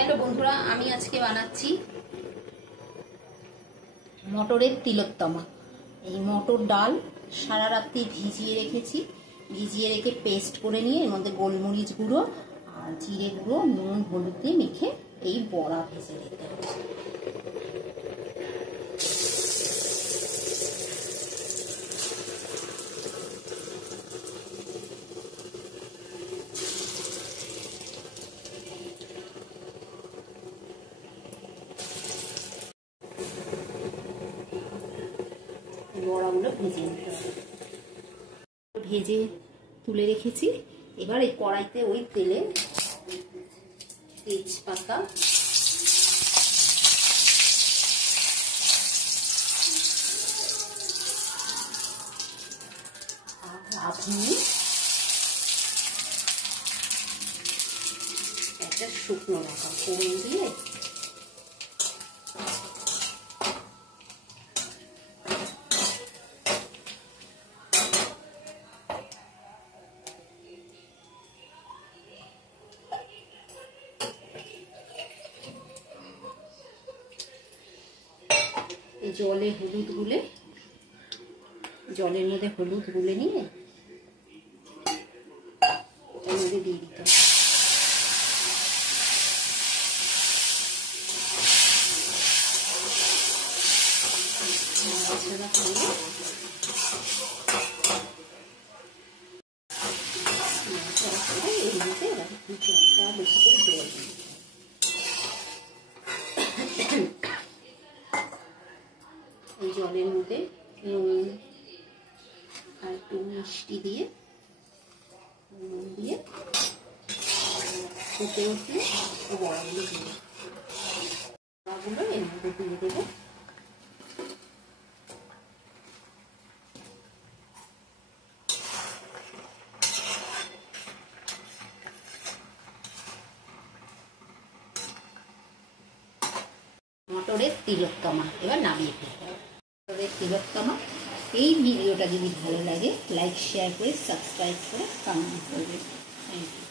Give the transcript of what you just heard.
Hello বন্ধুরা, আমি আজকে বানাচ্ছি মটরের তিলোত্তমা। এই মটর ডাল সারা রাত্রি ভিজিয়ে রেখেছি, ভিজিয়ে রেখে পেস্ট করে নিয়ে এর মধ্যে গোলমরিচ গুঁড়ো আর জিরে গুঁড়ো নুন হলুদ দিয়ে মেখে এই বড়া ভেজে নিতে হবে। বড়াগুলো ভেজে নিতে হবে। ভেজে তুলে রেখেছি। এবার এই কড়াইতে ওই তেলে তেজপাতা আর রাঁধুনি একটা শুকনো লঙ্কা ফোড়ন দিয়ে জলে হলুদ গুলে জলের মধ্যে হলুদ গুলে নিয়ে ওর মধ্যে দিয়ে দিতে হবে। এর মধ্যে বেশি করে জল দিই। এই জলের মধ্যে নুন আর একটু মিষ্টি দিয়ে নুন দিয়ে ফুটে উঠলে বড়াগুলো দিয়ে বড়াগুলো এর মধ্যে দিয়ে দেবো। মটরের তিলোত্তমা এবার নামিয়ে ফেলতে হবে। মটরের তিলোত্তমা। এই ভিডিওটা যদি ভালো লাগে লাইক শেয়ার করে সাবস্ক্রাইব করে কমেন্ট করবে। Thank you.